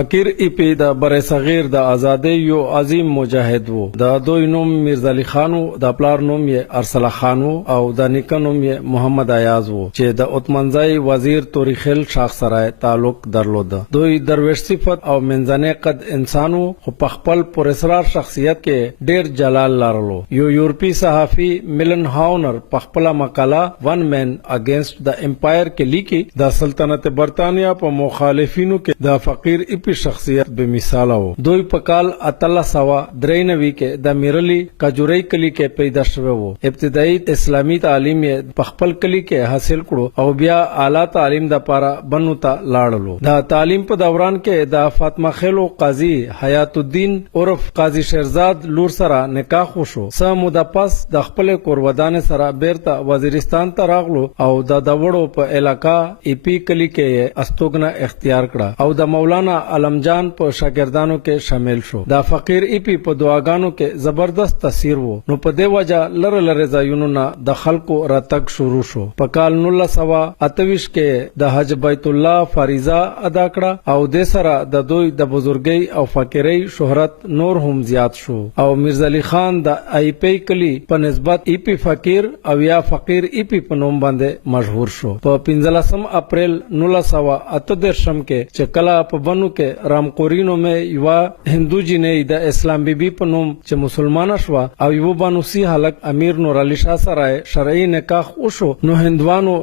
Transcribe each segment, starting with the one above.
فقیر ایپی د بر صغیر د ازادۍ یو عظیم مجاهد وو. د دوی نوم میرزا علي خان وو، د پلار نوم یې ارسله خان وو او د نیکه نوم یې محمد ایاز وو چې د اتمنځای وزیر توریخیل شاخ سرای تعلق درلود. دوی درویش صفت او منځنی قد انسان وو، خو په خپل پراسرار شخصیت کې ډیر جلال لرلو. یو یورپی صحافي میلن هاونر په خپل مقاله ون مین اگینست د امپایر کې لیکي د سلطنت برطانیا په مخالفینو کې د فقیر ایپی شخصیت به مثال وو. دوی په کال 1893 کې د میرلی کجوري کلی کې پیدا شوی وو. ابتدایي اسلامي تعلیم یې په خپل کلی کې حاصل کړو او بیا اعلی تعلیم د لپاره بنو ته لاړلو. د تعلیم په دوران کې د فاطمه خیلو قاضي حیات الدین عرف قاضي شیرزاد لور سره نکاح وشو. سه موده پس د خپل کورودان سره بیرته وزیرستان ته راغلو او د دوړو په علاقہ ایپی کلی کې استوګنه اختیار کړه او د مولانا علمجان په شاګردانو کې شامل شو. د فقیر ایپی په دعاګانو کې زبردست تاثیر وو، نو په دې وجه لره ځایونو نه د خلکو راتګ شروع شو. په کال 1928 کې د حج بیت الله فریضه ادا کړه او د سره د دوی د بزرګۍ او فقیرۍ شهرت نور هم زیات شو او میرزا علي خان د ایپی کلی په نسبت ایپی فقیر او یا فقیر ایپی په نوم باندې مشهور شو. په 15 اپریل 1938 کې چې کله په بنو کې رامقورینو مې یو هندو جنې د اسلام بیبي په نوم چې مسلمانه شو او یو بانوسی حلق امیر نور علي شاه سره شرعي نکاح وشو، نو هندوانو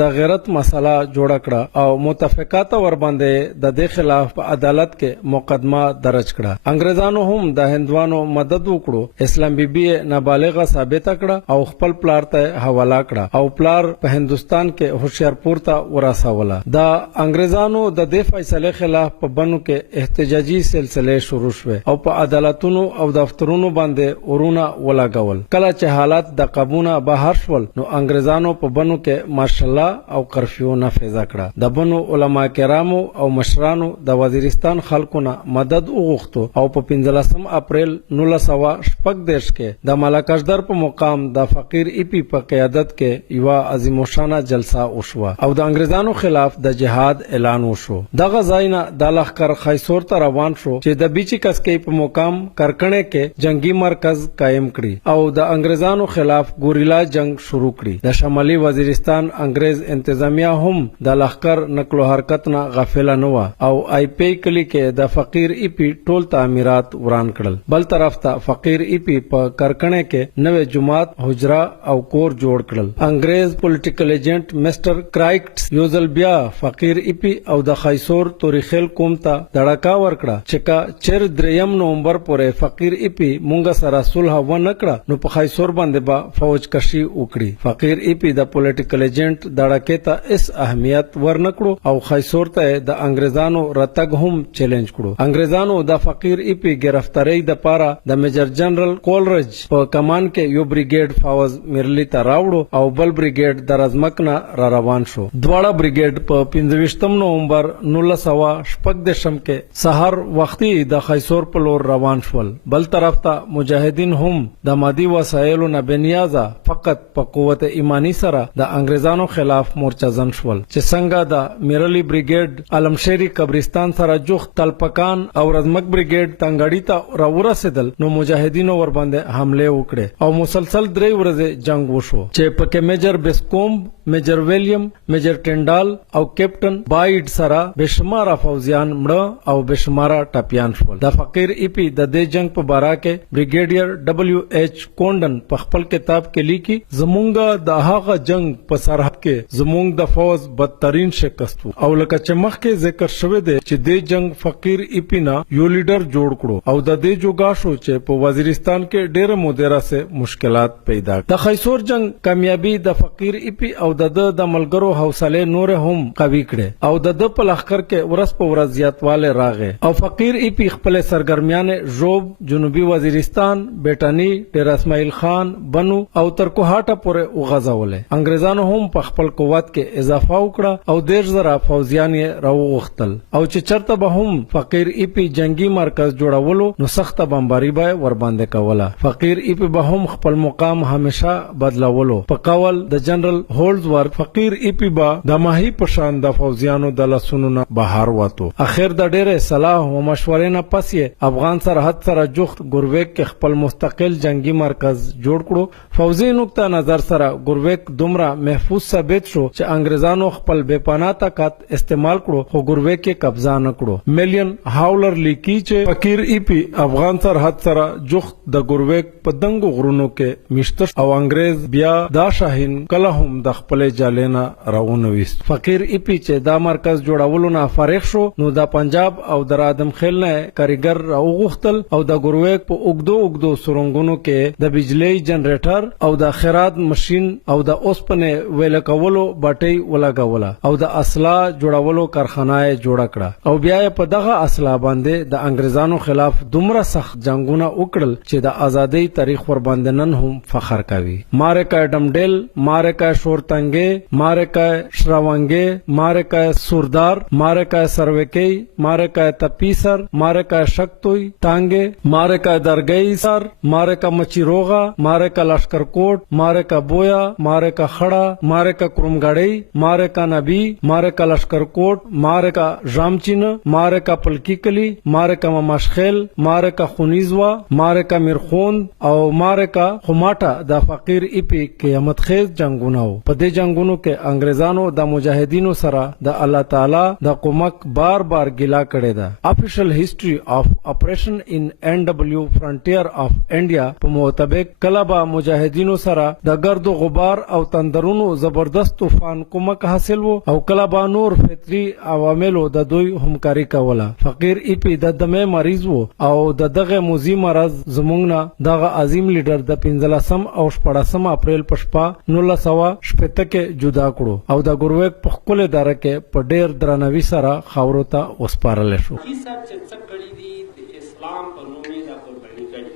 د غیرت مسله جوړ کړه او متفقات ور باندې د دې خلاف په عدالت کې مقدمه درج کړه. انګريزانو هم د هندوانو مدد وکړو. اسلام بیبي نابالغه ثابت کړه او خپل پلار ته حواله کړه او پلار په هندستان کې هوشیارپور ته ورسوله. د انګريزانو د دې فیصله خلاف په بنو کې احتجاجي سلسله شروع شوه او په عدالتونو او دفترونو باندې ورونه ولاګول. کله چې حالات د قابونه بهر شول، نو انګريزانو په بنو کې ماشالله او کرفیو نافذ کړه. د بنو علما کرامو او مشرانو د وزیرستان خلکو نه مدد وغوښتو او په 15 اپریل 1914 کې د ملکشدر په مقام د فقیر ایپی په قیادت کې یو عظیم الشان جلسه وشوه او د انګريزانو خلاف د جهاد اعلان وشو. دغه ځاینا د لخر خیسور ته روان شو چې د بیچی کسکې په مقام کرکنه کې جنگي مرکز قائم کړي او د انګريزانو خلاف ګوریلا جنگ شروع کړي. د شمالي وزیرستان انګريز انتظامیه هم د لخر نقل و حرکت نه غافل نه و او آی پی کلی کې د فقیر ایپی ټول تعمیرات وران کړل. بل طرف ته فقیر ایپی په کرکنه کې نوې جماعت حجره او کور جوړ کړل. انګريز پولیټیکل ایجنټ مستر کرایکټس یوزل بیا فقیر ایپی او د خیسور توریخیل قوم ته دړکا ورکړه چې کا چر 3 نومبر پورې فقیر ایپی مونږ سره صلح و نکړه، نو په خیسور باندې با فوج کشي وکړي. فقیر ایپی د پولیټیکل ایجنټ دړکې ته اس اهمیت ورنکړو او خیسور ته د انګريزانو راتګ هم چیلنج کړو. انګريزانو د فقیر ایپی گرفتاری د پاره د میجر جنرال کولرج په کمان کې یو بریګیډ فوج میرلی ته راوړو او بل بریګیډ د رزمکنه را روان شو. دواړه بریګیډ په 25 نومبر 1914 کې سحر وختي د خیسور په لور روان شول. بل طرف ته مجاهدین هم د مادي وسایلو نه بنیازه فقط په قوت ایمانی سره د انګريزانو خلاف مورچزن شول چې څنګه د میرلی بریګیډ علمشيري قبرستان سره جوخ تلپکان او رزمک بریګیډ تنګړی ته راورسېدل، نو مجاهدینو ور باندې حمله وکړه او مسلسل 3 ورځې جنگ وشو چې پکې میجر بیسکوم، میجر ویلیام، میجر ټینډال او کیپټن بایډ سره بشمار فوزیان مړه او بشمار ټاپیان شول. د فقیر ایپی د دې جنگ په باره کې بریګیډیر ډبلیو ایچ کونډن په خپل کتاب کې لیکي زمونږ د هغه جنگ په سرحد کې زمونږ د فوج بدترین شکست او لکه چې مخکې ذکر شوی دی چې د جنگ فقیر ایپی نه یو لیډر جوړ کړو او د دې جوګا شو چې په وزیرستان کې ډېر مودره سه مشکلات پیدا. د خیسور جنگ کامیابی د فقیر ایپی او د ملګرو حوصله نور هم قوي کړي او د په لخر کې ورس په ورځ زیاتواله راغې او فقیر ایپی خپل سرګرمیان ژوب، جنوبي وزیرستان، بیٹانی، ډیر اسماعیل خان، بنو او ترکوهاټه پورې وغځولې. انګريزانو هم په خپل قوت کې اضافه وکړه او 1,000 فوجیان یې راوغختل او چې چرته به هم فقیر ایپی جنگي مرکز جوړولو نو سخت بمباری به ور باندې کوله. فقیر ایپی به هم خپل مقام همیشه بدلولو. په قول د جنرال هولز فقیر ایپی با د ماهی پشان د فوجیانو د لسونو نه بهر وته. اخر اخر د ډېرې صلاح او مشورې نه پس یې افغان سرحد سره جوخت ګوربیک کې خپل مستقل جنگي مرکز جوړ کړو. فوزي نقطه نظر سره ګوربیک دومره محفوظ ثابت شو چې انګریزانو خپل بے پناه طاقت استعمال کړو خو ګوربیک کې قبضه نه کړو. میلیون هاولر لیکي چې فقیر ای پی افغان سرحد سره جوخت د ګوربیک په دنګو غرونو کې مشتر او انګریز بیا دا شاهین کله هم د خپل جالینا راونه وست. فقیر ای پی چې دا مرکز جوړولو نه فارغ شو نو د پنجاب او د آدم خیل نه کاریګر راوغختل او د ګوربیک په اوګدو سرنګونو کې د بجلی جنریټر او د خیرات ماشين او د اوسپنې ویل کولو باټي ولګوله او د اصله جوړولو کارخانه جوړ کړه او بیا په دغه اصله باندې د انګریزانو خلاف دومره سخت جنگونه وکړل چې د ازادۍ تاریخ ور باندې نن هم فخر کوي. مارکا ډمډیل، مارکا شورتنګي، مارکا شراونګي، مارکا سوردار، مارکا سروکی، مارکا تپیسر، مارکا شکتوی ټانګي، مارکا درګئی سر، مارکا مچیروغا، مارکا لشکرکوټ، مارکا بویا، مارکا خړه، مارکا کرومګړی، مارکا نبی، مارکا لشکرکوټ، مارکا ژامچین، مارکا پلکیکلی، مارکا مماشخیل، مارکا خونیزوا، مارکا میرخوند او مارکا خماټه د فقیر ای پی قیامت خیز جنگونه وو. په دې جنگونو کې انګریزانو د مجاهدینو سره د الله تعالی د کومک بار ګیلا کړی ده. افیشل هیستوري اف اپریشن ان ان ډبلیو فرنټیر اف انډیا په مطابق کله به مجاهدینو سره د ګرد و غبار او تندرونو زبردست طوفان کومک حاصل وو او کله به نور فطری عواملو د دوی همکاري کوله. فقیر ای پی د دمه مریض وو او د دغه موزي مرض زمونږ نه دغه عظیم لیډر د 15 او 14 اپریل په شپه 1960 کې جدا کړو او د ګوربیک په خپل اداره کې په ډیر درناوي سره خاورو ته وسپارل شو. اسلام په نوم یې د قرباني کړي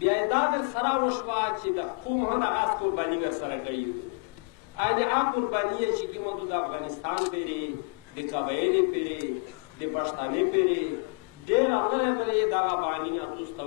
بیا دا در سره وشوه چې د قوم هم دغه قرباني ورسره کړي د هغه قرباني چې کومه د افغانستان پرې د قبایلې پرې د پښتانه پرې ډېر هغه پرې دغه باندې اخیسته